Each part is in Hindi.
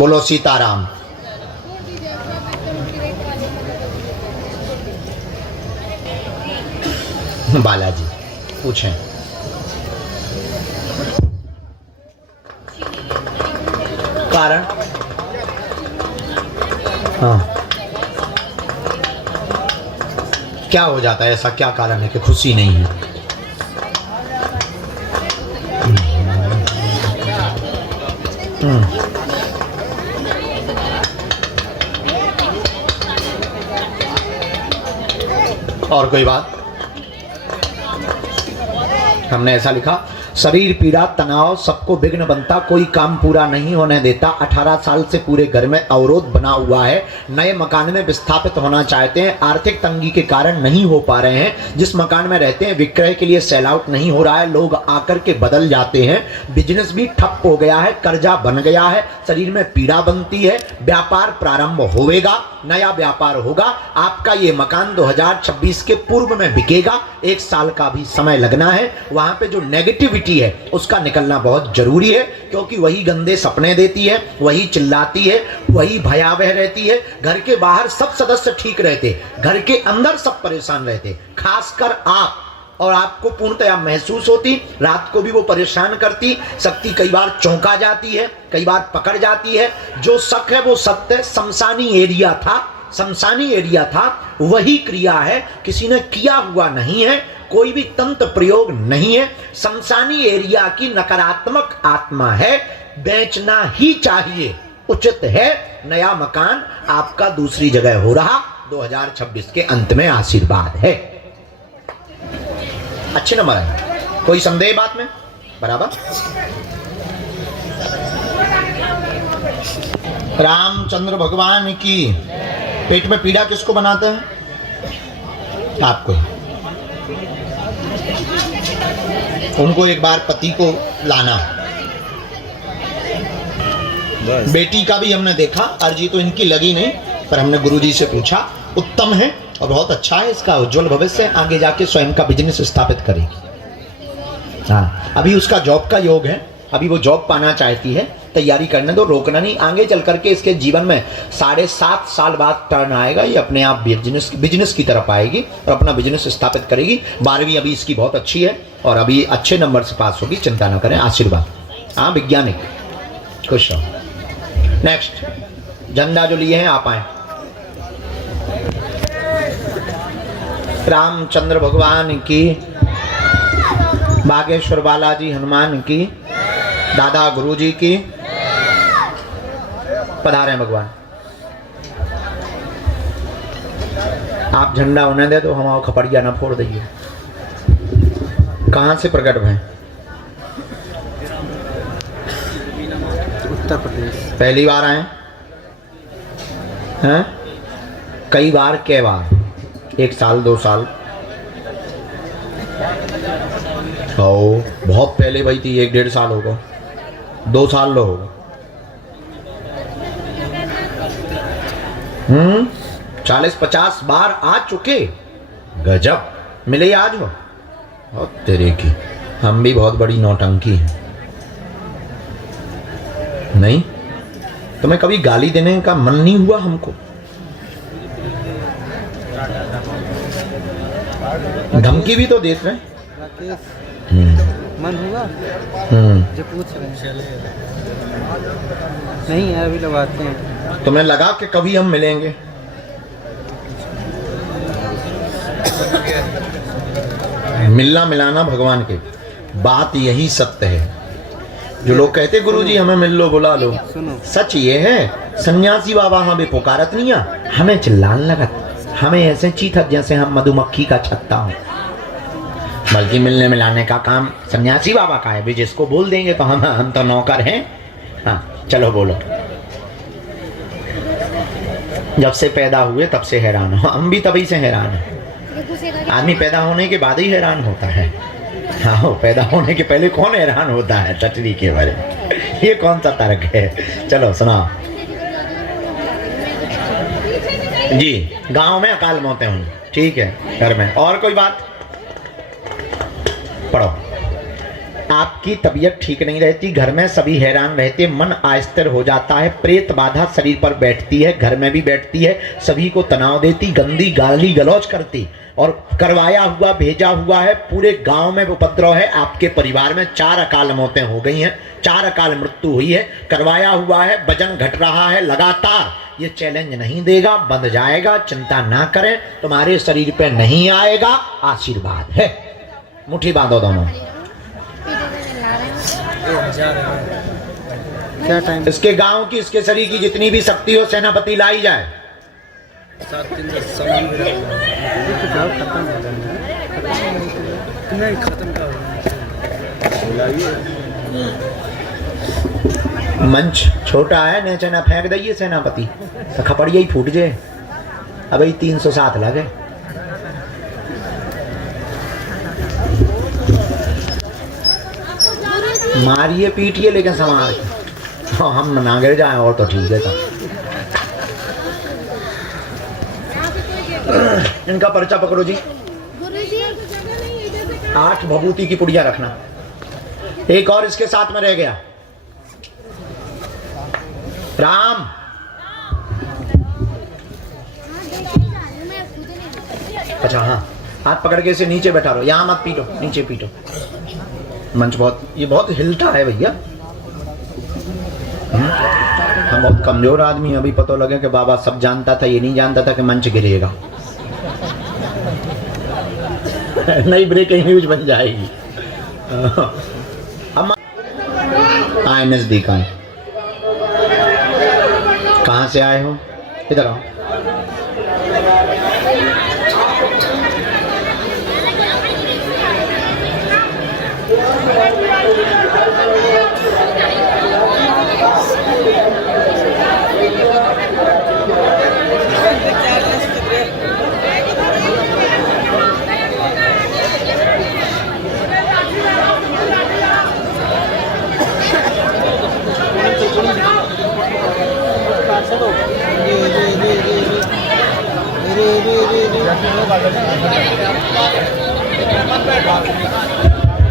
बोलो सीताराम। बालाजी पूछें। कारण? हाँ, क्या हो जाता है? ऐसा क्या कारण है कि खुशी नहीं है? और कोई बात? हमने ऐसा लिखा, शरीर पीड़ा तनाव सबको विघ्न बनता, कोई काम पूरा नहीं होने देता, 18 साल से पूरे घर में अवरोध बना हुआ है, नए मकान में विस्थापित होना चाहते हैं, आर्थिक तंगी के कारण नहीं हो पा रहे हैं, जिस मकान में रहते हैं विक्रय के लिए सेल आउट नहीं हो रहा है, लोग आकर के बदल जाते हैं, बिजनेस भी ठप हो गया है, कर्जा बन गया है, शरीर में पीड़ा बनती है, व्यापार प्रारंभ होगा, नया व्यापार होगा, आपका ये मकान 2026 के पूर्व में बिकेगा, 1 साल का भी समय लगना है, वहां पे जो नेगेटिविटी है उसका निकलना बहुत जरूरी है, क्योंकि वही गंदे सपने देती है, वही चिल्लाती है, वही भयावह रहती है। घर के बाहर सब सदस्य ठीक रहते, घर के अंदर सब परेशान रहते, खासकर आप, और आपको पूर्णतया महसूस होती, रात को भी वो परेशान करती, शक्ति कई बार चौंका जाती है, कई बार पकड़ जाती है। जो शक है वो सत्य, शमशानी एरिया था, वही क्रिया है, किसी ने किया हुआ नहीं है, कोई भी तंत्र प्रयोग नहीं है, शमशानी एरिया की नकारात्मक आत्मा है, बेचना ही चाहिए, उचित है। नया मकान आपका दूसरी जगह हो रहा, 2026 के अंत में आशीर्वाद है। अच्छे नंबर है, कोई संदेह बात में? बराबर। रामचंद्र भगवान की। पेट में पीड़ा किसको बनाता है? आपको। उनको एक बार पति को लाना। बेटी का भी हमने देखा, अर्जी तो इनकी लगी नहीं, पर हमने गुरुजी से पूछा, उत्तम है और बहुत अच्छा है, इसका उज्जवल भविष्य, आगे जाके स्वयं का बिजनेस स्थापित करेगी। हाँ, अभी उसका जॉब का योग है, अभी वो जॉब पाना चाहती है, तैयारी करने दो, रोकना नहीं। आगे चल करके इसके जीवन में 7.5 साल बाद टर्न आएगा, ये अपने आप बिजनेस की तरफ आएगी और अपना बिजनेस स्थापित करेगी। 12वीं अभी इसकी बहुत अच्छी है और अभी अच्छे नंबर से पास होगी, चिंता ना करें, आशीर्वाद। हाँ, वैज्ञानिक, खुश रहो। नेक्स्ट, झंडा जो लिए हैं आप आए। रामचंद्र भगवान की, बागेश्वर बालाजी हनुमान की, दादा गुरुजी की। पधारे भगवान। आप झंडा होने दे तो हम आओ, खपड़िया ना फोड़ दीजिए। कहां से प्रकट भय? उत्तर प्रदेश। पहली बार आए हैं? कई बार? कै बार? 1 साल 2 साल? ओ, बहुत पहले भाई थी, 1-1.5 साल होगा, 2 साल लो होगा। 40-50 बार आ चुके, गजब। मिले आज हो? और तेरे की, हम भी बहुत बड़ी नौटंकी हैं। नहीं, तुम्हें कभी गाली देने का मन नहीं हुआ हमको? धमकी भी तो देख रहे हैं। मन हुआ जो पूछ रहे हैं। नहीं यार, अभी लगाते हैं। तुम्हें लगा कि कभी हम मिलेंगे? मिलना मिलाना भगवान के, बात यही सत्य है। जो लोग कहते गुरुजी हमें मिल लो, बुला लो, सच ये है, सन्यासी बाबा हमें पुकारत नहीं आ, हमें चिल्लाने लगत, हमें ऐसे चीथत जैसे हम मधुमक्खी का छत्ता हो। बल्कि मिलने मिलाने का काम सन्यासी बाबा का है भी, जिसको बोल देंगे तो हम तो नौकर हैं। हाँ चलो बोलो। जब से पैदा हुए तब से हैरान हो, हम भी तभी से हैरान हैं। आदमी पैदा होने के बाद ही हैरान होता है। हाँ, पैदा होने के पहले कौन हैरान होता है चटनी के बारे में? ये कौन सा तर्क है? चलो सुनाओ जी। गांव में अकाल मौतें हुई, ठीक है, घर में। और कोई बात? पढ़ो। आपकी तबीयत ठीक नहीं रहती, घर में सभी हैरान रहते, मन अस्थिर हो जाता है, प्रेत बाधा शरीर पर बैठती है, घर में भी बैठती है, सभी को तनाव देती, गंदी गाली गलौज करती और करवाया हुआ भेजा हुआ है, पूरे गांव में उपद्रव है। आपके परिवार में 4 अकाल मौतें हो गई हैं, 4 अकाल मृत्यु हुई है, करवाया हुआ है, वजन घट रहा है लगातार। ये चैलेंज नहीं देगा, बंध जाएगा, चिंता ना करें, तुम्हारे शरीर पे नहीं आएगा, आशीर्वाद है। मुट्ठी बांधो दोनों। क्या टाइम? इसके गांव की, इसके शरीर की जितनी भी शक्ति हो, सेनापति लाई जाए। मंच छोटा है, नीचे ना फेंक दइए सेनापति, तो खपड़िया ही फूट जाए। अब 307 लगे। मारिए पीटिए लेकिन संभाल के। हाँ, हम ना गिर जाए और तो ठीक है। इनका पर्चा पकड़ो जी। 8 भभूति की पुड़िया रखना। एक और इसके साथ में रह गया, राम। अच्छा हाँ, हाथ पकड़ के इसे नीचे बैठा रहो, यहां मत पीटो, नीचे पीटो। मंच ये बहुत हिलता है भैया। हम बहुत कमजोर आदमी, अभी पता लगे कि बाबा सब जानता था, ये नहीं जानता था कि मंच गिरेगा। नई ब्रेकिंग न्यूज बन जाएगी। हम आए नजदीक आए। कहाँ से आए हो? इधर आओ।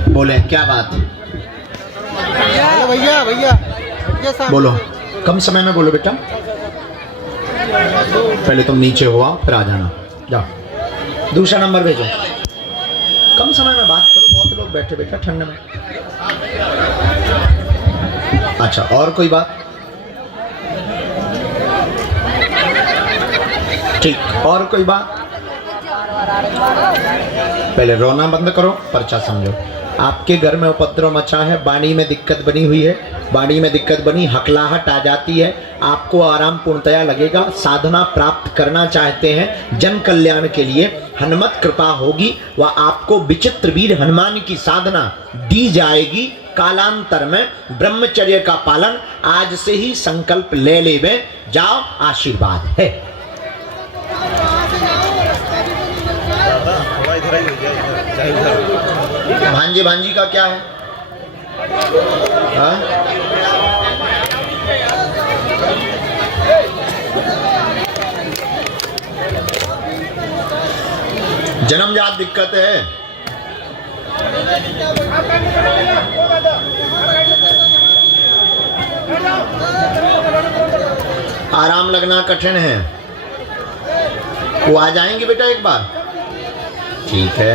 बोले क्या बात? भैया भैया बोलो, कम समय में बोलो बेटा। पहले तुम नीचे हो आओ, फिर आ जाना। जाओ, दूसरा नंबर भेजो। कम समय में बात करो, बहुत लोग बैठे बैठे ठंड में। अच्छा, और कोई बात? ठीक, और कोई बात? पहले रोना बंद करो, पर्चा समझो। आपके घर में उपद्रव मचा है, वाणी में दिक्कत बनी हुई है, वाणी में दिक्कत बनी, हकलाहट आ जाती है, आपको आराम पूर्णतया लगेगा। साधना प्राप्त करना चाहते हैं जन कल्याण के लिए, हनुमत कृपा होगी व आपको विचित्र वीर हनुमान की साधना दी जाएगी। कालांतर में ब्रह्मचर्य का पालन आज से ही संकल्प ले लेवे। जाओ, आशीर्वाद है। भांजे भांजी का क्या है? हाँ? जन्मजात दिक्कत है। आराम लगना कठिन है। वो आ जाएंगे बेटा एक बार? ठीक है।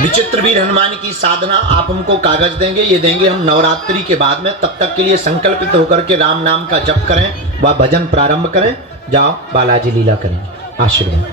विचित्र वीर हनुमान की साधना आप हमको कागज देंगे, ये देंगे हम नवरात्रि के बाद में। तब तक के लिए संकल्पित होकर के राम नाम का जप करें व भजन प्रारंभ करें। जाओ, बालाजी लीला करेंगे। आशीर्वाद।